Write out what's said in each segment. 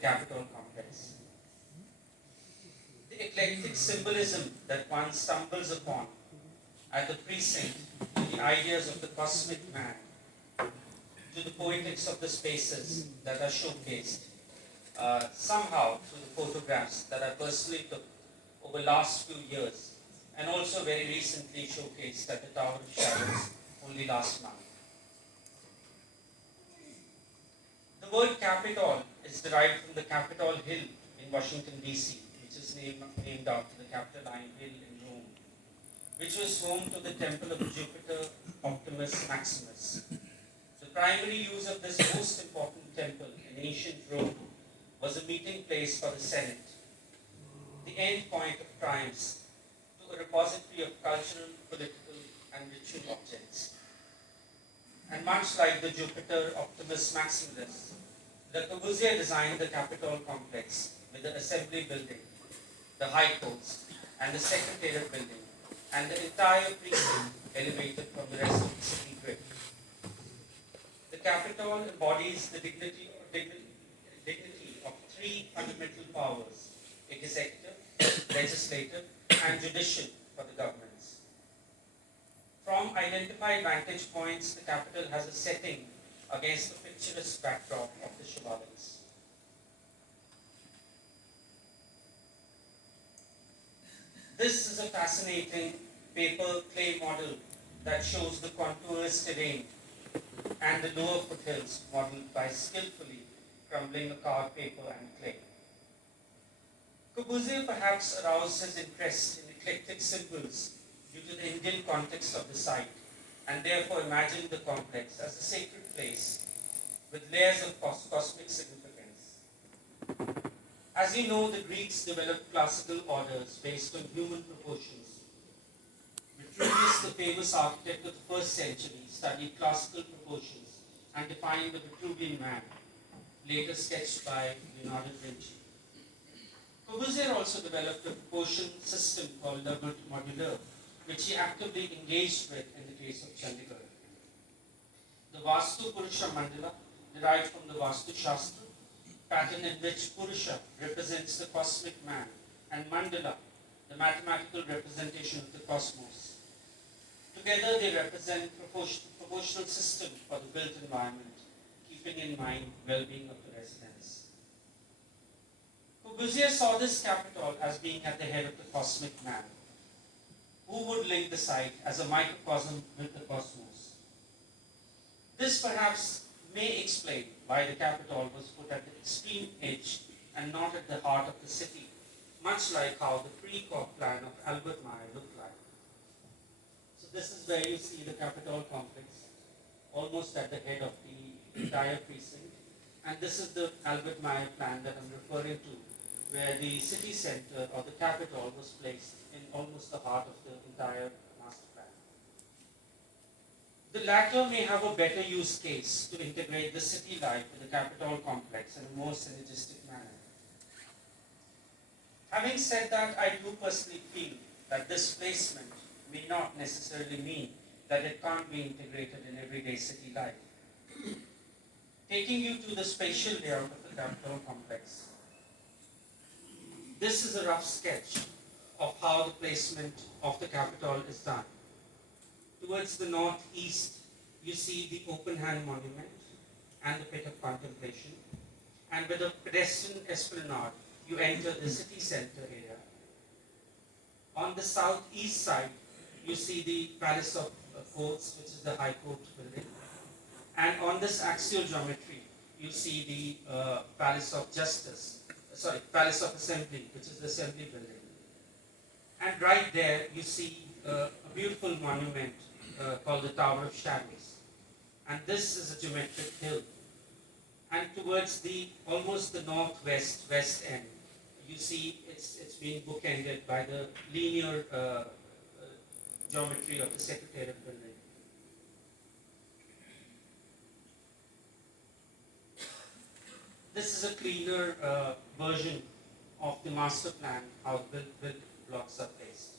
Capitol complex. The eclectic symbolism that one stumbles upon at the precinct, to the ideas of the cosmic man, to the poetics of the spaces that are showcased, somehow through the photographs that I personally took over last few years, and also very recently showcased at the Tower of Shadows only last month. The word Capitol is derived from the Capitol Hill in Washington, D.C., which is named after the Capitoline Hill in Rome, which was home to the temple of Jupiter Optimus Maximus. The primary use of this most important temple in ancient Rome was a meeting place for the Senate, the end point of triumphs, to a repository of cultural, political, and ritual objects. And much like the Jupiter Optimus Maximus, Le Corbusier designed the Capitol complex with the Assembly building, the High Courts, and the Secretariat building, and the entire precinct elevated from the rest of the city grid. The Capitol embodies the dignity of three fundamental powers: executive, legislative, and judicial for the governments. From identified vantage points, the Capitol has a setting against the picturesque backdrop of the shivalics. This is a fascinating paper clay model that shows the contours terrain and the lower foothills modeled by skillfully crumbling a carved paper and clay. Corbusier perhaps aroused his interest in eclectic symbols due to the Indian context of the site, and therefore imagined the complex as a sacred place with layers of cosmic significance. As you know, the Greeks developed classical orders based on human proportions. Vitruvius, the famous architect of the first century, studied classical proportions and defined the Vitruvian man, later sketched by Leonardo da Vinci. Corbusier also developed a proportion system called the modular, which he actively engaged with in the case of Chandigarh. The Vastu Purusha Mandala, derived from the Vastu Shastra, pattern in which Purusha represents the cosmic man, and Mandala, the mathematical representation of the cosmos. Together they represent proportional system for the built environment, keeping in mind well-being of the residents. Corbusier saw this Capitol as being at the head of the cosmic man, who would link the site as a microcosm with the cosmos. This perhaps may explain why the Capitol was put at the extreme edge and not at the heart of the city, much like how the pre-COP plan of Albert Meyer looked like. So this is where you see the Capitol complex, almost at the head of the entire precinct. And this is the Albert Meyer plan that I'm referring to, where the city center or the Capitol was placed in almost the heart of the entire master plan. The latter may have a better use case to integrate the city life with the Capitol complex in a more synergistic manner. Having said that, I do personally feel that this placement may not necessarily mean that it can't be integrated in everyday city life. Taking you to the spatial layout of the Capitol complex. This is a rough sketch of how the placement of the Capitol is done. Towards the northeast, you see the open hand monument and the pit of contemplation. And with a pedestrian esplanade, you enter the city center area. On the southeast side, you see the Palace of Courts, which is the High Court building. And on this axial geometry, you see the Palace of Assembly, which is the Assembly building. And right there, you see a beautiful monument called the Tower of Shadows. And this is a geometric hill. And towards almost the northwest west end, you see it's being bookended by the linear geometry of the Secretariat building. This is a cleaner version of the master plan, how the built blocks are placed,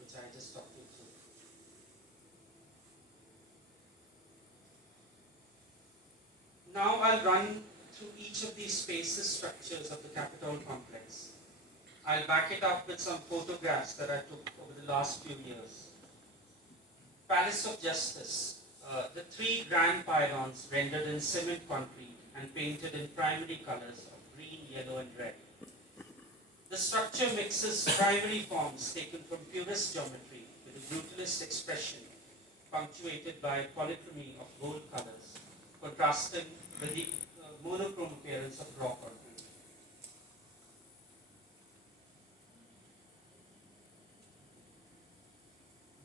which I just talked you through. Now I'll run through each of these spaces structures of the Capitol complex. I'll back it up with some photographs that I took over the last few years. Palace of Justice. The three grand pylons rendered in cement concrete and painted in primary colors of green, yellow, and red. The structure mixes primary forms taken from purist geometry with a brutalist expression punctuated by polychromy of gold colors, contrasting with the monochrome appearance of raw concrete.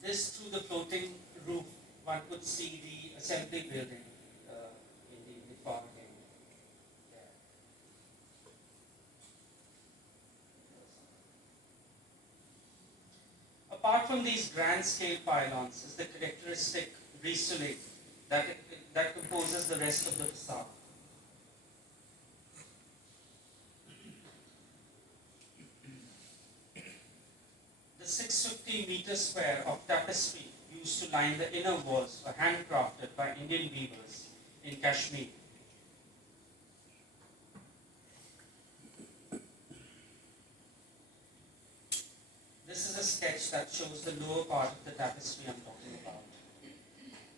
This, through the floating roof, one could see the assembly building in the far end. Apart from these grand scale pylons is the characteristic brise-soleil that composes the rest of the facade. The 650 meter square of tapestry used to line the inner walls were handcrafted by Indian weavers in Kashmir. This is a sketch that shows the lower part of the tapestry I'm talking about.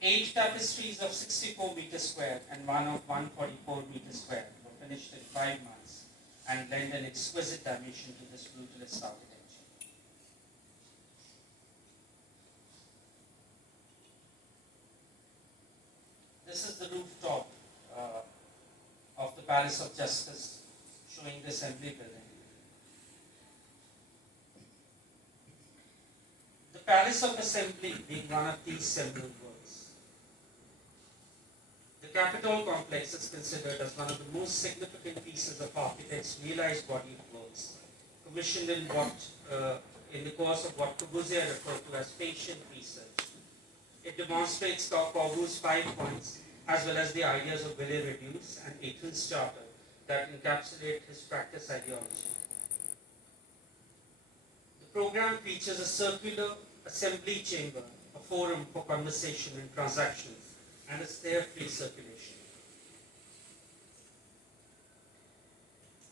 8 tapestries of 64 meter square and one of 144 meter square were finished in 5 months and lend an exquisite dimension to this brutalist architecture. This is the rooftop of the Palace of Justice, showing the assembly building. The Palace of Assembly being one of these several works. The Capitol complex is considered as one of the most significant pieces of architects' realized body of works, commissioned in the course of what Corbusier referred to as patient research. It demonstrates Corbu's 5 points as well as the ideas of Villiers-Reduce and Athens Charter that encapsulate his practice ideology. The program features a circular assembly chamber, a forum for conversation and transactions, and a stair-free circulation.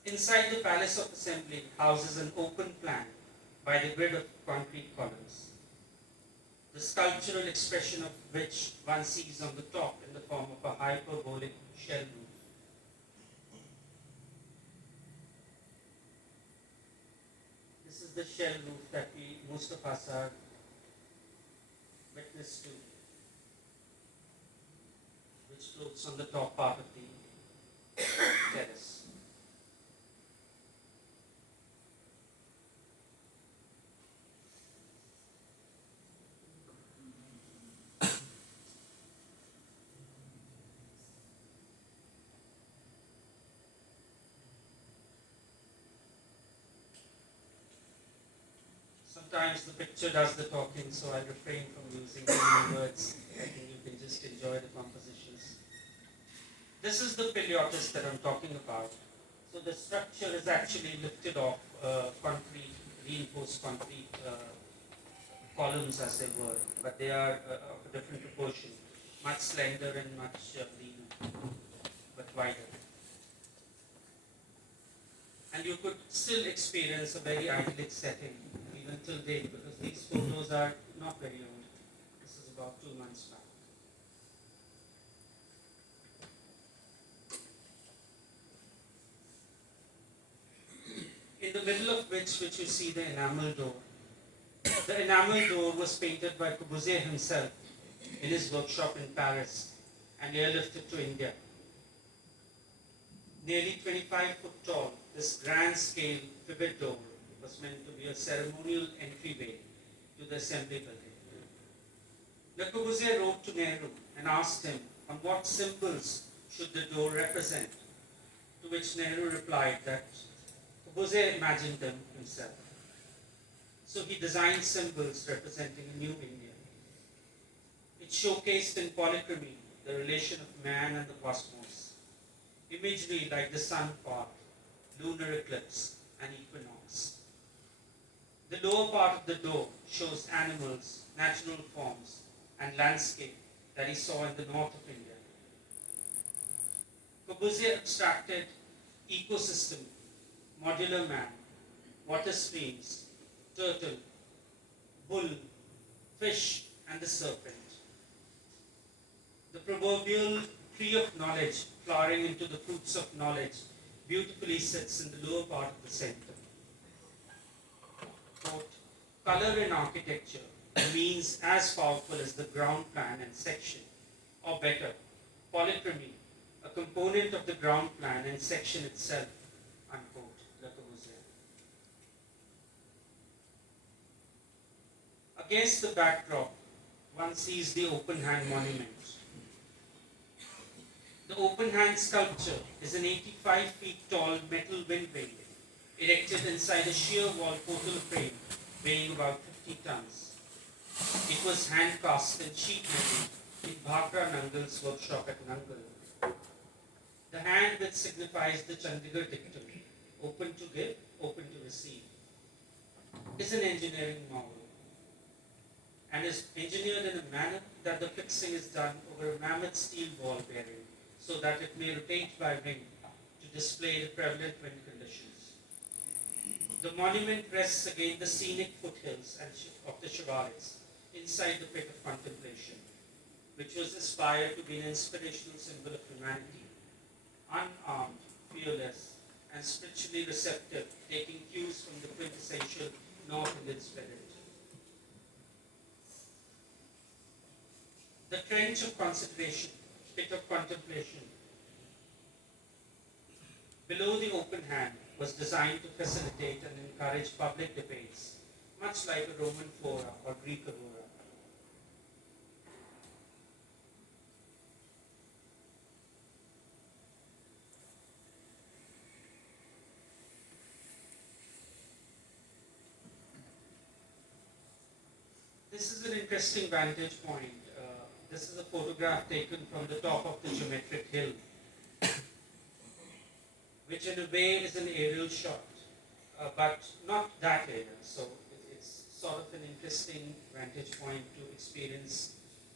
Inside the Palace of Assembly houses an open plan by the grid of concrete columns, the sculptural expression of which one sees on the top in the form of a hyperbolic shell roof. This is the shell roof that most of us are witness to, which floats on the top part of the terrace. Sometimes the picture does the talking, so I refrain from using many words. I think you can just enjoy the compositions. This is the Piliotis that I'm talking about. So the structure is actually lifted off concrete, reinforced concrete columns as they were, but they are of a different proportion, much slender and much leaner, but wider. And you could still experience a very idyllic setting even till date, because these photos are not very old. This is about 2 months back. In the middle of which you see the enamel door. The enamel door was painted by Corbusier himself in his workshop in Paris and airlifted to India. Nearly 25 foot tall, this grand scale pivot door was meant to be a ceremonial entryway to the assembly building. Le Corbusier wrote to Nehru and asked him on what symbols should the door represent, to which Nehru replied that Corbusier imagined them himself. So he designed symbols representing a new India. It showcased in polychromy the relation of man and the cosmos, imagery like the sun part, lunar eclipse, and equinox. The lower part of the door shows animals, natural forms, and landscape that he saw in the north of India. Corbusier abstracted ecosystem, modular man, water streams, turtle, bull, fish, and the serpent. The proverbial tree of knowledge, flowering into the fruits of knowledge, beautifully sits in the lower part of the center. Quote, color in architecture means as powerful as the ground plan and section, or better, polychromy, a component of the ground plan and section itself, unquote, Le Corbusier. Against the backdrop, one sees the open hand monument. The open hand sculpture is an 85 feet tall metal windmill erected inside a sheer wall portal frame weighing about 50 tons. It was hand cast in sheet metal in Bhakra Nangal's workshop at Nangal. The hand which signifies the Chandigarh dictum, open to give, open to receive, is an engineering marvel and is engineered in a manner that the fixing is done over a mammoth steel ball bearing so that it may rotate by wind to display the prevalent wind conditions. The monument rests against the scenic foothills of the Shivalis inside the pit of contemplation, which was aspired to be an inspirational symbol of humanity, unarmed, fearless, and spiritually receptive, taking cues from the quintessential North Indian spirit. The trench of consideration, pit of contemplation, below the open hand was designed to facilitate and encourage public debates, much like a Roman fora or Greek agora. This is an interesting vantage point. This is a photograph taken from the top of the geometric hill, which in a way is an aerial shot, but not that aerial. So it's sort of an interesting vantage point to experience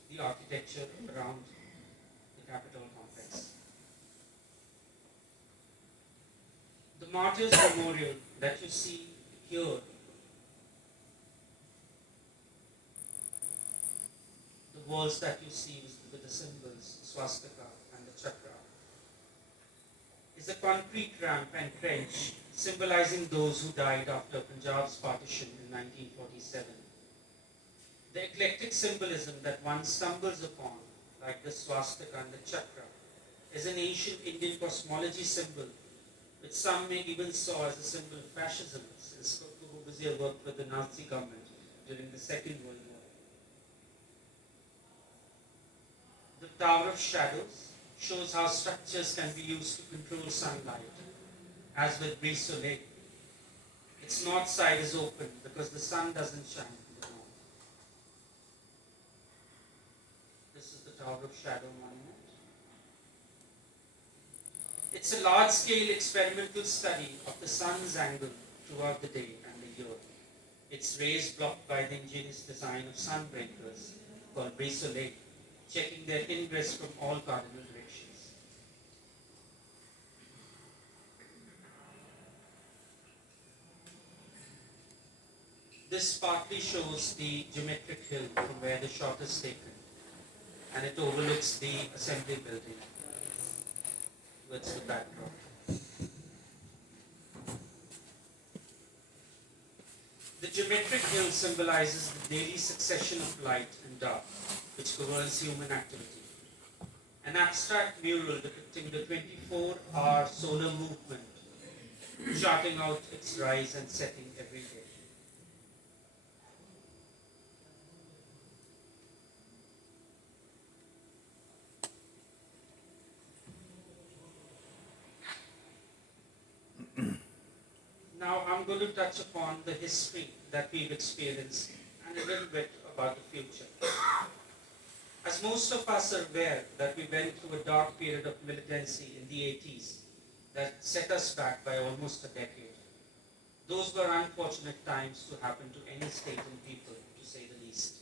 the architecture around the Capitol complex. The Martyrs Memorial that you see here, the walls that you see with the symbols, swastika and the chakra, is a concrete ramp and trench symbolizing those who died after Punjab's partition in 1947. The eclectic symbolism that one stumbles upon, like the swastika and the chakra, is an ancient Indian cosmology symbol, which some may even saw as a symbol of fascism, since Corbusier worked with the Nazi government during the Second World War. The Tower of Shadows shows how structures can be used to control sunlight, as with Brise Soleil. Its north side is open because the sun doesn't shine from the north. This is the Tower of Shadow monument. It's a large-scale experimental study of the sun's angle throughout the day and the year. Its rays blocked by the ingenious design of sun breakers called Brise Soleil, checking their ingress from all cardinal directions. This partly shows the geometric hill from where the shot is taken, and it overlooks the assembly building towards the backdrop. The geometric hill symbolizes the daily succession of light and dark, which governs human activity. An abstract mural depicting the 24-hour solar movement, charting out its rise and setting every day. Now I'm going to touch upon the history that we've experienced and a little bit about the future. As most of us are aware that we went through a dark period of militancy in the 80s that set us back by almost a decade. Those were unfortunate times to happen to any state and people, to say the least.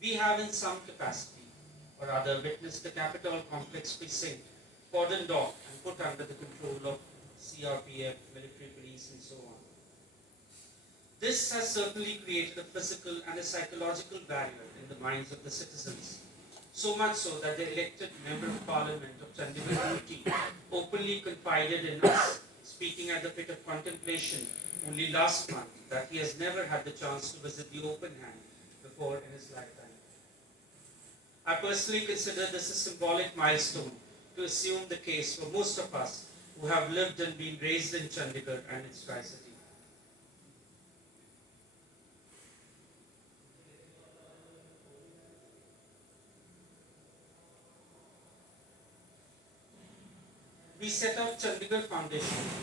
We have in some capacity, or rather witnessed the Capitol complex precinct cordoned off and put under the control of CRPF, military police, and so on. This has certainly created a physical and a psychological barrier in the minds of the citizens, so much so that the elected Member of Parliament of Chandigarh UT openly confided in us, speaking at the pit of contemplation only last month, that he has never had the chance to visit the open hand before in his lifetime. I personally consider this a symbolic milestone to assume the case for most of us who have lived and been raised in Chandigarh and its tri-city. We set up Chandigarh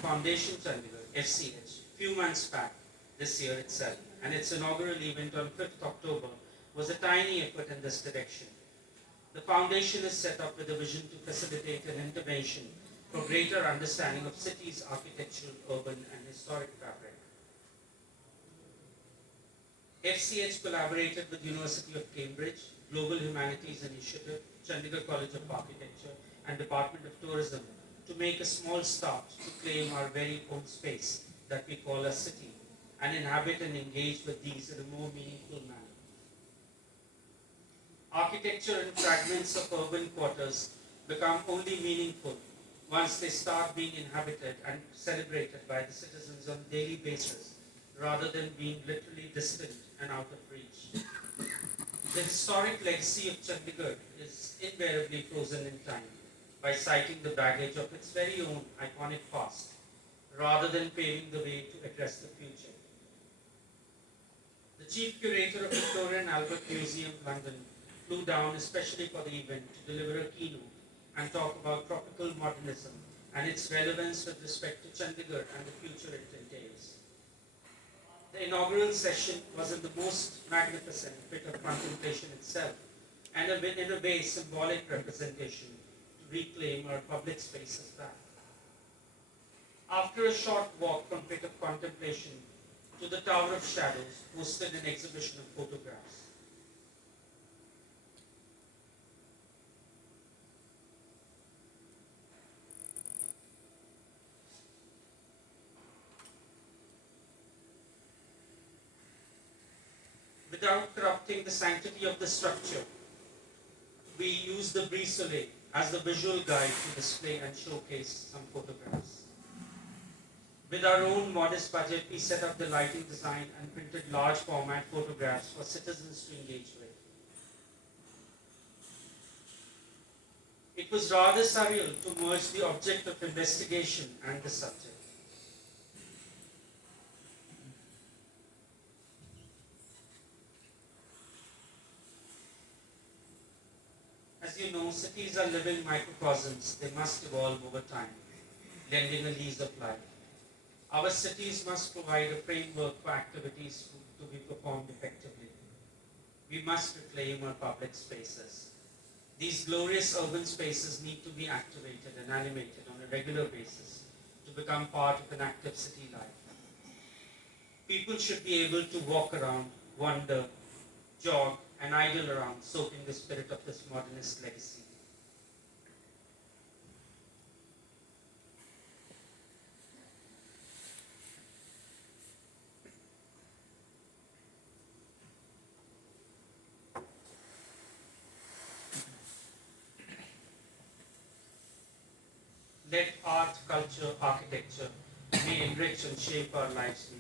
Foundation Chandigarh, FCH, few months back this year itself, and its inaugural event on 5th October was a tiny effort in this direction. The foundation is set up with a vision to facilitate an intervention for greater understanding of cities' architectural, urban, and historic fabric. FCH collaborated with University of Cambridge, Global Humanities Initiative, Chandigarh College of Architecture, and Department of Tourism to make a small start to claim our very own space that we call a city and inhabit and engage with these in a more meaningful manner. Architecture and fragments of urban quarters become only meaningful once they start being inhabited and celebrated by the citizens on a daily basis, rather than being literally distant and out of reach. The historic legacy of Chandigarh is invariably frozen in time by citing the baggage of its very own iconic past, rather than paving the way to address the future. The chief curator of Victoria and Albert Museum, London, flew down especially for the event to deliver a keynote and talk about tropical modernism and its relevance with respect to Chandigarh and the future it entails. The inaugural session was in the most magnificent bit of contemplation itself, and in a way symbolic representation to reclaim our public spaces back. After a short walk from pit of contemplation to the Tower of Shadows, hosted an exhibition of photographs. Without corrupting the sanctity of the structure, we use the brise soleil as the visual guide to display and showcase some photographs. With our own modest budget, we set up the lighting design and printed large format photographs for citizens to engage with. It was rather surreal to merge the object of investigation and the subject. As you know, cities are living microcosms. They must evolve over time, lending a lease of life. Our cities must provide a framework for activities to be performed effectively. We must reclaim our public spaces. These glorious urban spaces need to be activated and animated on a regular basis to become part of an active city life. People should be able to walk around, wander, jog, and idle around, soaking the spirit of this modernist legacy. Let art, culture, architecture may enrich and shape our lives.